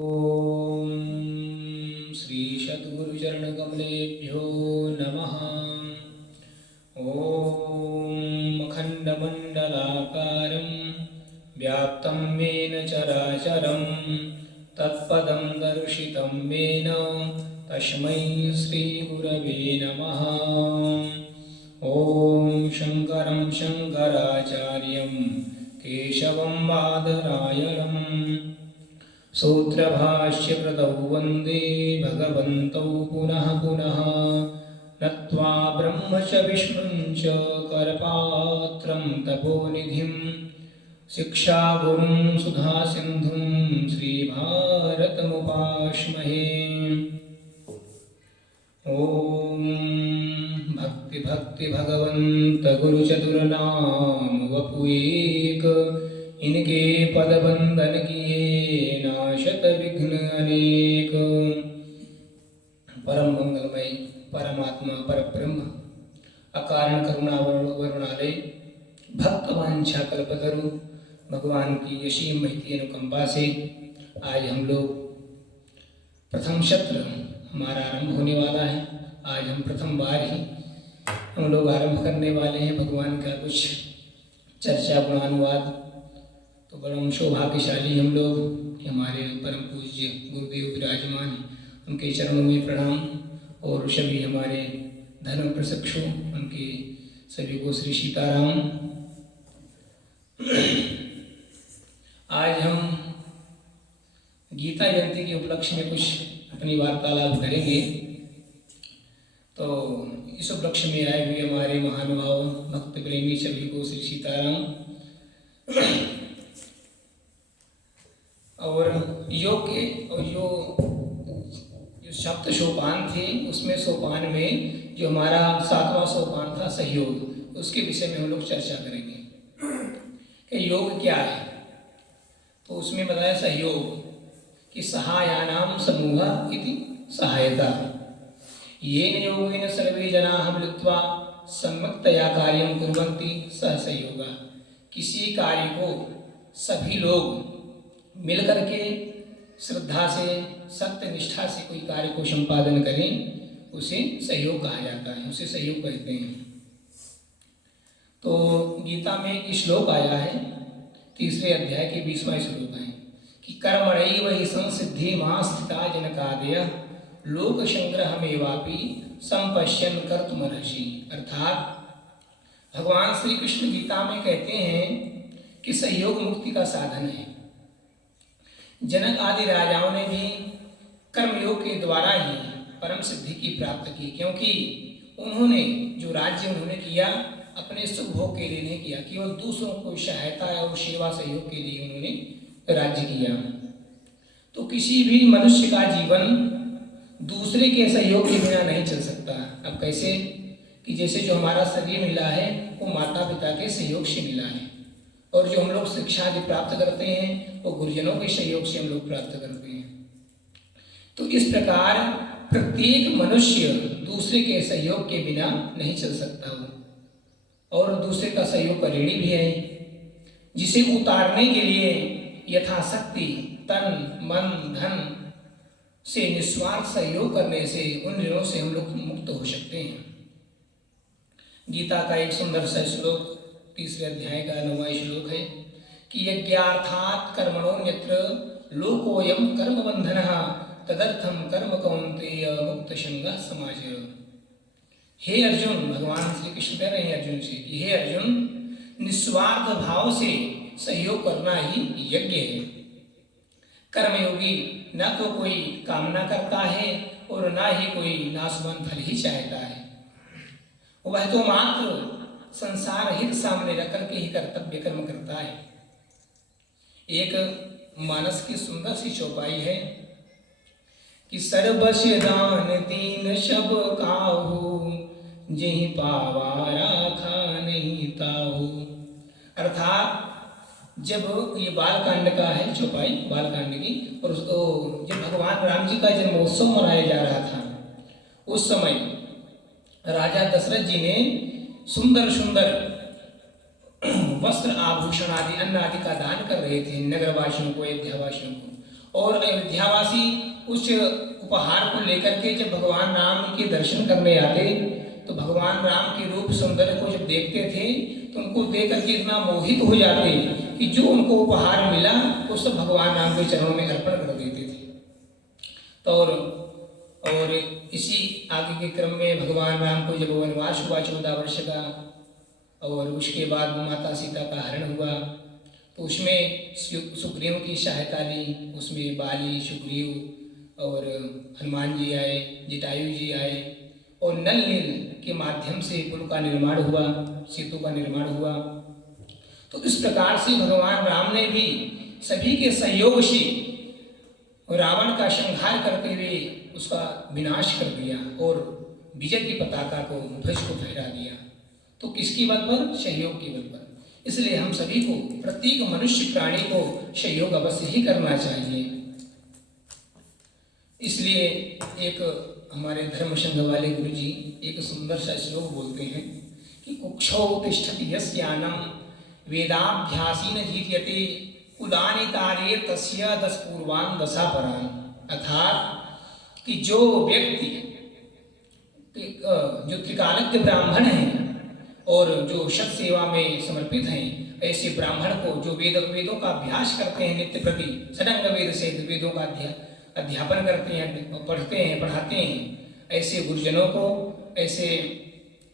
ओम श्री सद्गुरुचरणकमलेभ्यो नमः। ओम अखंडमंडलाकारं व्याप्तं येन चराचरं तत्पदं दर्शितं येन तस्मै श्रीगुरवे नमः। ओम शंकरं शंकराचार्यं केशवं बादरायणं सूत्रभाष्यकृतौ वन्दे भगवन्तौ पुनः पुनः। नत्वा ब्रह्म च विष्णुं च करपात्रं तपोनिधिं शिक्षागुरुं सुधासिन्धुं श्रीभारतमुपास्महे। ॐ भक्ति भक्ति भगवन्त गुरु चतुर्नाम वपु एक, इनके पद बंदन किए नाशत विघ्न अनेक। परम मंगलमय परमात्मा परब्रह्म अकारण करुणा वरुणालय भक्त वांछा कल्पतरु भगवान की असीम महती अनुकंपा से आज हम लोग प्रथम सत्र हमारा आरंभ होने वाला है। आज हम प्रथम बार ही हम लोग आरंभ करने वाले हैं भगवान का कुछ चर्चा गुणानुवाद। तो बड़ा सौभाग्यशाली हम लोग कि हमारे परम पूज्य गुरुदेव विराजमान हैं, उनके चरणों में प्रणाम। और सभी हमारे धर्म प्रशिक्षु उनके सभी को श्री सीताराम। आज हम गीता जयंती के उपलक्ष्य में कुछ अपनी वार्तालाप करेंगे। तो इस उपलक्ष्य में आए हुए हमारे महानुभाव भक्त प्रेमी सभी को श्री सीताराम। और योग के और जो सप्त सोपान थे उसमें सोपान में जो हमारा 7वां सोपान था सहयोग, उसके विषय में हम लोग चर्चा करेंगे कि योग क्या है। तो उसमें बताया सहयोग कि सहायानाम समूह इति सहायता येन योगेन सर्वे जनाः मिलित्वा सम्यक्तया कार्यं कुर्वन्ति सह सहयोग। किसी कार्य को सभी लोग मिलकर के श्रद्धा से सत्य निष्ठा से कोई कार्य को संपादन करें उसे सहयोग कहा जाता है, उसे सहयोग कहते हैं। तो गीता में एक श्लोक आया है 3 अध्याय के 20वां श्लोक है कि कर्मणैव हि संसिद्धिमा स्थिता जनकादयः लोक संग्रहमेवापि संपश्यन् कर्तुमर्हसि। अर्थात भगवान श्री कृष्ण गीता में कहते हैं कि सहयोग मुक्ति का साधन है। जनक आदि राजाओं ने भी कर्मयोग के द्वारा ही परम सिद्धि की प्राप्त की, क्योंकि उन्होंने जो राज्य उन्होंने किया अपने सुख भोग के लिए नहीं किया, केवल दूसरों को सहायता और सेवा सहयोग के लिए उन्होंने राज्य किया। तो किसी भी मनुष्य का जीवन दूसरे के सहयोग के बिना नहीं चल सकता। अब कैसे कि जैसे जो हमारा शरीर मिला है वो माता पिता के सहयोग से मिला है, और जो हम लोग शिक्षा आदि प्राप्त करते हैं वो गुरुजनों के सहयोग से हम लोग प्राप्त करते हैं। तो इस प्रकार प्रत्येक मनुष्य दूसरे के सहयोग के बिना नहीं चल सकता हो, और दूसरे का सहयोग का ऋणी भी है, जिसे उतारने के लिए यथाशक्ति तन मन धन से निस्वार्थ सहयोग करने से उन ऋणों से हम लोग मुक्त हो सकते हैं। गीता का एक सुंदर सा श्लोक 3 अध्याय का 9वां श्लोक है कि यज्ञार्थात् कर्मणोऽन्यत्र लोकोऽयं कर्मबन्धनः तदर्थं कर्म कौन्तेय मुक्तसंगः समाचर। हे अर्जुन, भगवान श्री कृष्ण कह रहे हैं अर्जुन से कि हे अर्जुन, निस्वार्थ भाव से सहयोग करना ही यज्ञ है। कर्मयोगी न तो कोई कामना करता है और न ही कोई नाशवान फल ही चाहता है, वह तो मात्र संसार हित सामने रख करके ही कर्तव्य कर्म करता है। एक मानस की सुंदर सी चौपाई है कि सर्वस्य दान दीन सब काहू जहि पावा राखा नहीं ताहू। अर्थात जब ये बालकांड का है चौपाई बालकांड की, और उसको जब भगवान राम जी का जन्मोत्सव मनाया जा रहा था उस समय राजा दशरथ जी ने सुंदर सुंदर वस्त्र आभूषण आदि अन्न आदि का दान कर रहे थे नगरवासियों को अयोध्यावासियों को। और अयोध्यावासी उस उपहार को लेकर के जब भगवान राम के दर्शन करने आते तो भगवान राम के रूप सौंदर्य को जब देखते थे तो उनको देख करके इतना मोहित हो जाते कि जो उनको उपहार मिला वो सब भगवान राम के चरणों में अर्पण कर देते थे। तो और इसी आगे के क्रम में भगवान राम को जब वनवास हुआ 14 वर्ष का और उसके बाद माता सीता का हरण हुआ तो उसमें सुग्रीव की सहायता ली। उसमें बाली, सुग्रीव और हनुमान जी आए, जटायु जी आए और नल नील के माध्यम से पुल का निर्माण हुआ, सेतु का निर्माण हुआ। तो इस प्रकार से भगवान राम ने भी सभी के सहयोग से रावण का संहार करते हुए उसका विनाश कर दिया और विजय की पताका को, ध्वज को फहरा दिया। तो किसकी बल पर? सहयोग की बल पर। इसलिए हम सभी को, प्रत्येक मनुष्य प्राणी को सहयोग अवश्य ही करना चाहिए। इसलिए एक हमारे धर्म संघ वाले गुरु जी एक सुंदर सा श्लोक बोलते हैं कि कुक्षौ तिष्ठति यस्यानं वेदाभ्यासीन जीत्यते कुलानि तारे तस्य 10 पूर्वान् 10 परान्। अर्थात कि जो व्यक्ति जो त्रिकालज्ञ ब्राह्मण हैं और जो सत सेवा में समर्पित हैं, ऐसे ब्राह्मण को जो वेदों का अभ्यास करते हैं, नित्य प्रति षडंग वेद से वेदों का अध्यापन करते हैं, पढ़ते हैं, पढ़ाते हैं, ऐसे गुरुजनों को, ऐसे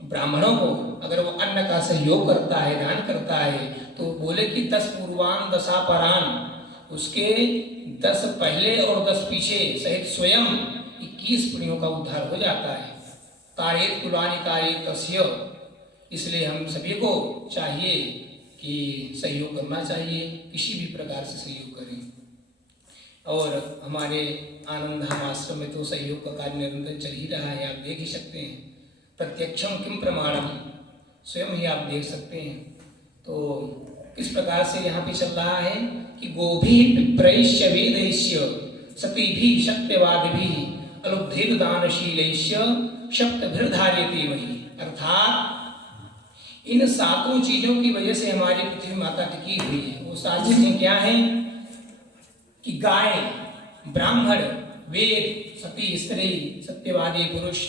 ब्राह्मणों को अगर वो अन्न का सहयोग करता है, दान करता है, तो बोले कि 10 पूर्वान् 10 परान्, उसके 10 पहले और 10 पीछे सहित स्वयं 21 पुण्यों का उद्धार हो जाता है। तारेत कुलानि तारेत तस्य। इसलिए हम सभी को चाहिए कि सहयोग करना चाहिए, किसी भी प्रकार से सहयोग करें। और हमारे आनंद धाम आश्रम में तो सहयोग का कार्य निरंतर चल ही रहा है, आप देख ही सकते हैं। प्रत्यक्षम किम प्रमाणम, स्वयं ही आप देख सकते हैं। तो इस प्रकार से यहाँ पे चल रहा है कि गोभी विप्रैश्य वेदैश्य सतीभि सत्यवादिभि अलुब्धेन दानशीलैश्य शक्तभिर्धार्यते वही। अर्थात इन 7 चीजों की वजह से हमारी पृथ्वी माता टिकी हुई है। वो 7 चीजें क्या हैं कि गाय, ब्राह्मण, वेद, सती स्त्री, सत्यवादी पुरुष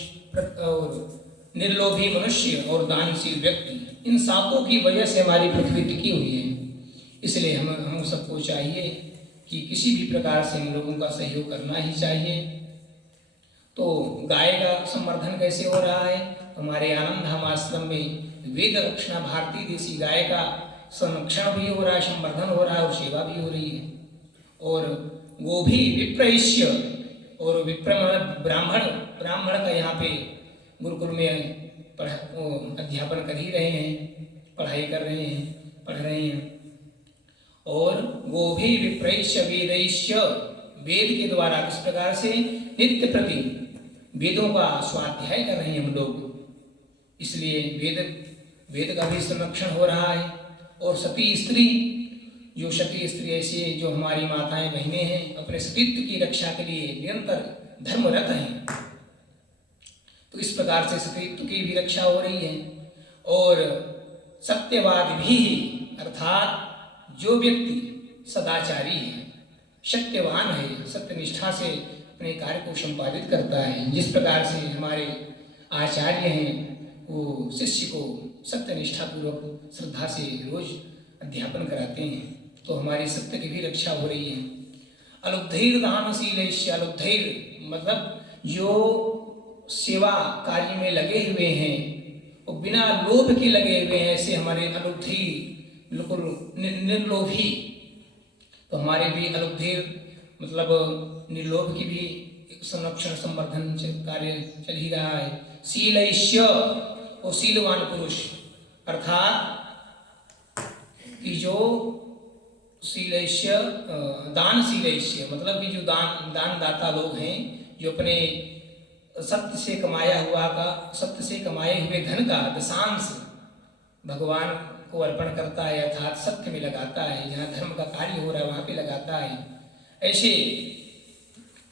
और निर्लोभी मनुष्य और दानशील व्यक्ति, इन 7 की वजह से हमारी पृथ्वी टिकी हुई है। इसलिए हम सबको चाहिए कि किसी भी प्रकार से इन लोगों का सहयोग करना ही चाहिए। तो गाय का संवर्धन कैसे हो रहा है? हमारे आनंद धाम आश्रम में वेद रक्षणा भारती देसी गाय का संरक्षण भी हो रहा है, संवर्धन हो रहा है और सेवा भी हो रही है। और गोभी विप्रैश्य, और विप्र ब्राह्मण का यहाँ पे गुरुकुल में अध्यापन कर ही रहे हैं, पढ़ाई कर रहे हैं, पढ़ रहे हैं। और गोभी विप्रैश्य वेदैश्य, वेद के द्वारा किस प्रकार से नित्य प्रति वेदों का स्वाध्याय कर रहे हैं हम लोग। इसलिए वेद का भी संरक्षण हो रहा है। और सती स्त्री, जो सती स्त्री ऐसी जो हमारी माताएं बहनें हैं, अपने सतीत्व की रक्षा के लिए निरंतर धर्मरत हैं, तो इस प्रकार से सतीत्व की भी रक्षा हो रही है। और सत्यवाद भी, अर्थात जो व्यक्ति सदाचारी है, सत्यवान है, सत्यनिष्ठा से अपने कार्य को संपादित करता है, जिस प्रकार से हमारे आचार्य हैं वो शिष्य को सत्यनिष्ठा पूर्वक श्रद्धा से रोज अध्यापन कराते हैं, तो हमारी सत्य की भी रक्षा हो रही है। अलुब्धैर दानशीलैश्य, अलुब्धैर मतलब जो सेवा कार्य में लगे हुए हैं और बिना लोभ के लगे हुए हैं, ऐसे हमारे अलुब्धि, बिल्कुल निर्लोभी। तो हमारे भी अलुब्धैर मतलब निर्लोभ की भी संरक्षण संवर्धन कार्य चल ही रहा है। शीलैश्य, और शीलवान पुरुष, अर्थात कि जो शीलैश्य, दानशीलैश्य मतलब कि जो दानदाता लोग हैं, जो अपने सत्य से कमाए हुए धन का दशांश भगवान को अर्पण करता है, अर्थात सत्य में लगाता है, जहाँ धर्म का कार्य हो रहा है वहाँ पे लगाता है। ऐसे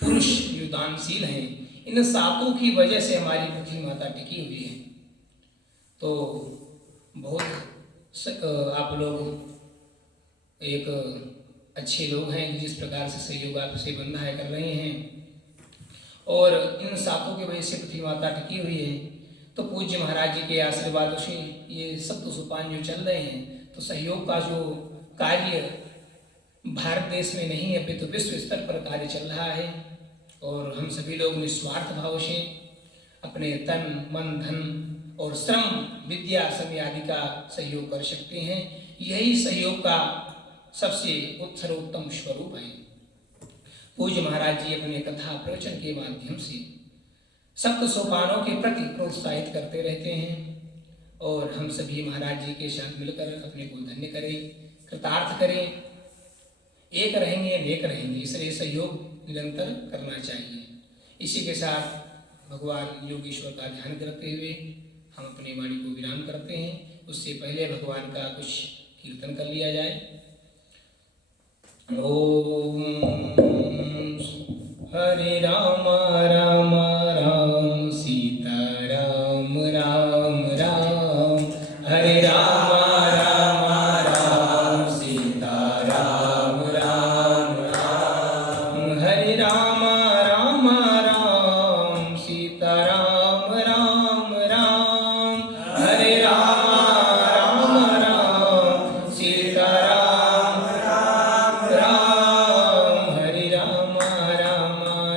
पुरुष जो दानशील हैं, इन 7 की वजह से हमारी पृथ्वी माता टिकी हुई है। तो बहुत आप लोग एक अच्छे लोग हैं कि जिस प्रकार से सहयोग आपसे बंधा है कर रहे हैं, और इन सातों की वजह से पृथ्वी माता टिकी हुई है। तो पूज्य महाराज जी के आशीर्वादों से ये सप्त सोपान जो चल रहे हैं, तो सहयोग का जो कार्य भारत देश में नहीं है, अभी तो विश्व स्तर पर कार्य चल रहा है। और हम सभी लोग निस्वार्थ भाव से अपने तन मन धन और श्रम विद्या समय आदि का सहयोग कर सकते हैं। यही सहयोग का सबसे उत्तरोत्तम स्वरूप है। पूज्य महाराज जी अपने कथा प्रवचन के माध्यम से सप्त सोपानों के प्रति प्रोत्साहित करते रहते हैं, और हम सभी महाराज जी के साथ मिलकर अपने को धन्य करें, कृतार्थ करें, एक रहेंगे नेक रहेंगे, इसलिए सहयोग निरंतर करना चाहिए। इसी के साथ भगवान योगेश्वर का ध्यान करते हुए हम अपनी वाणी को विराम करते हैं। उससे पहले भगवान का कुछ कीर्तन कर लिया जाए। ओम हरे राम राम राम सीता राम राम राम, हरे राम राम राम सीता राम राम राम, हरे राम राम राम सीता राम राम राम, हरे राम राम राम सीता राम राम राम, हरे राम राम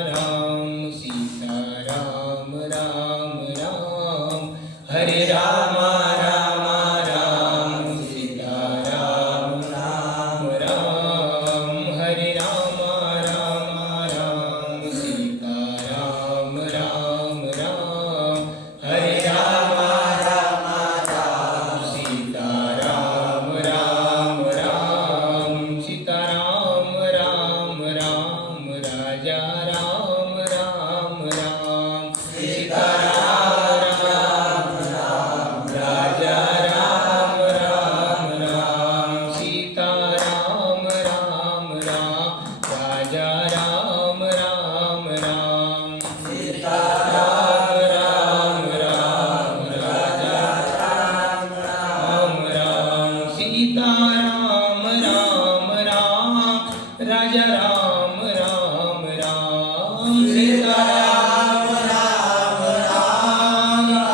राम सीता राम राम राम, हरे राम राम राम सीता राम राम राम, हरे राम राम राम सीता राम राम राम, हरे राम राम राम सीता राम राम राम, सीता राम राम राम, राजा राम राम राम, सीता राम राम राम, राजा राम राम राम, सीता राम राम राम, राजा राम राम राम, सीता राम राम राम, राजा राम राम राम, सीता राम राम राम, राजा राम राम राम, सीता राम राम राम,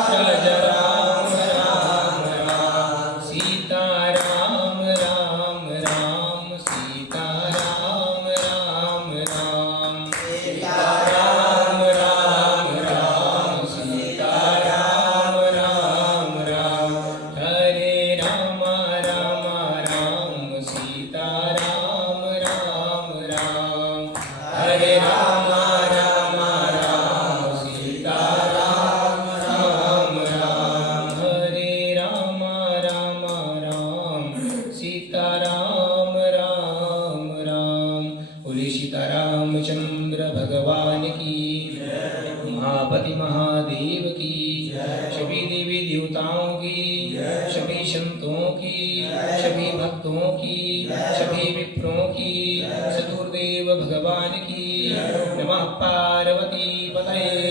राजा राम राम राम, सीता राम राम राम, सीता राम राम राम, सीता राम राम राम, सीता राम राम राम, हरे राम राम राम, सीता राम राम राम, हरे राम राम राम, सीता राम राम राम, हरे राम राम राम, सीता राम राम राम। बोले सीतारामचंद्र भगवान की, महापति महादेव की, सभी देवी देवताओं की, सभी संतों की, सभी भक्तों की, सभी विप्रों की, सदुर्देव भगवान की। नमः पार्वती पतये